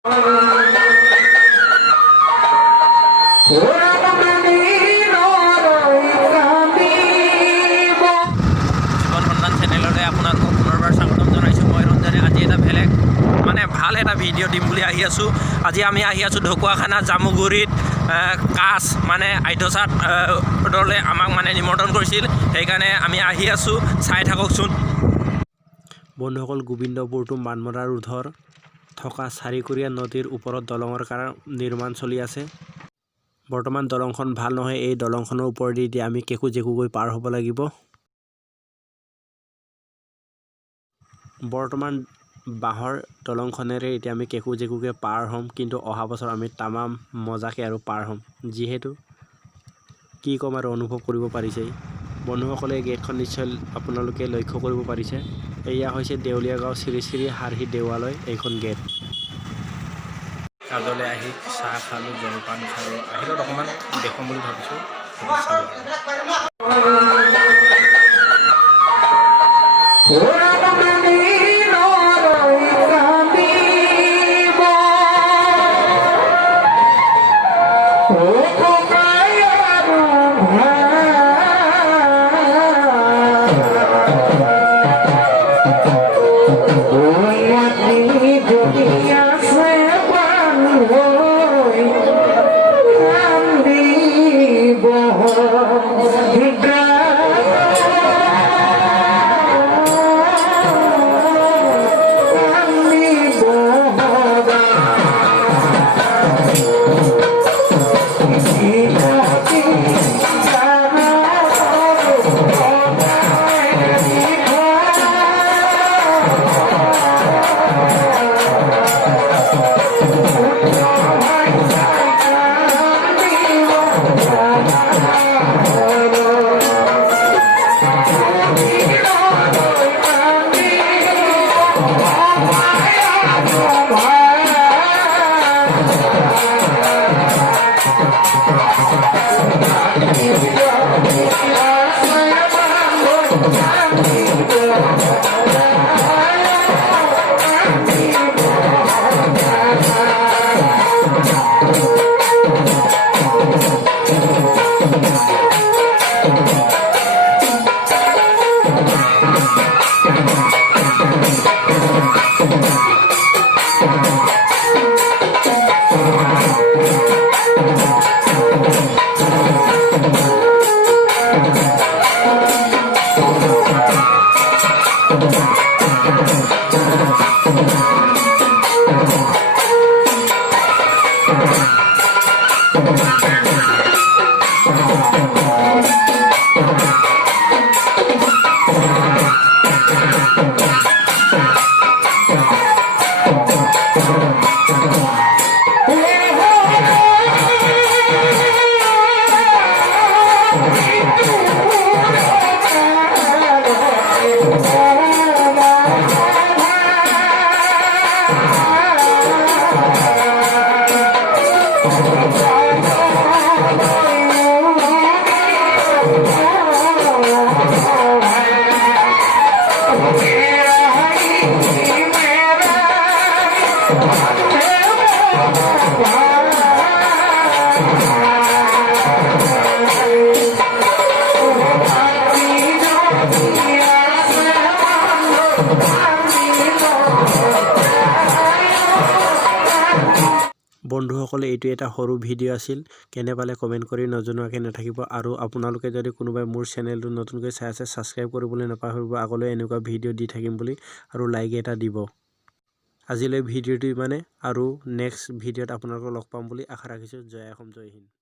চেনেললৈ আপোনালোকক পুনৰবাৰ স্বাগতম জনাইছোঁ। মই ৰঞ্জনে আজি এটা বেলেগ ভাল এটা ভিডিঅ' দিম বুলি আহি আছোঁ। আজি আমি আহি আছোঁ ঢকুৱাখানা জামুগুৰিত কাছ আধ্যচাত দলে আমাক নিমন্ত্ৰণ কৰিছিল, সেইকাৰণে আমি আহি আছোঁ। চাই থাককচোন। বন্ধুসকল, গোবিন্দপুৰটো মানমৰা ৰোডৰ থকা চাৰিকুৰীয়া নদীৰ ওপৰত দলঙৰ নিৰ্মাণ চলি আছে। বৰ্তমান দলংখন ভাল নহয়। এই দলংখনৰ ওপৰেদি এতিয়া আমি কেকু জেকুকৈ পাৰ হ'ব লাগিব। বৰ্তমান বাঁহৰ দলংখনেৰে এতিয়া আমি কেকু জেকুকৈ পাৰ হ'ম, কিন্তু অহা বছৰ আমি তামাম মজাকৈ আৰু পাৰ হ'ম। যিহেতু কি ক'ম আৰু অনুভৱ কৰিব পাৰিছে বন্ধুসকলে। এই গেটখন নিশ্চয় আপোনালোকে লক্ষ্য কৰিব পাৰিছে। এয়া হৈছে দেউলীয়া গাঁও শ্ৰী শ্ৰী হাৰহি দেৱালয়। এইখন গেট কাজলৈ আহি চাহ খালোঁ, জলপান খালোঁ। আহিলত অকণমান দেখুৱাম বুলি ভাবিছোঁ। বন্ধুসকলে, এইটো এটা সৰু ভিডিঅ' আছিল। কেনে পালে কমেণ্ট কৰি নজনোৱাকৈ নাথাকিব। আৰু আপোনালোকে যদি কোনোবাই মোৰ চেনেলটো নতুনকৈ চাই আছে, ছাবস্ক্ৰাইব কৰিবলৈ নাপাহৰিব। আগলৈ এনেকুৱা ভিডিঅ' দি থাকিম বুলি, আৰু লাইক এটা দিব। আজিলৈ ভিডিঅ'টো আৰু নেক্সট ভিডিঅ'ত আপোনালোকক লগ পাম বুলি আশা ৰাখিছোঁ। জয় অসম, জয় হিন্দ।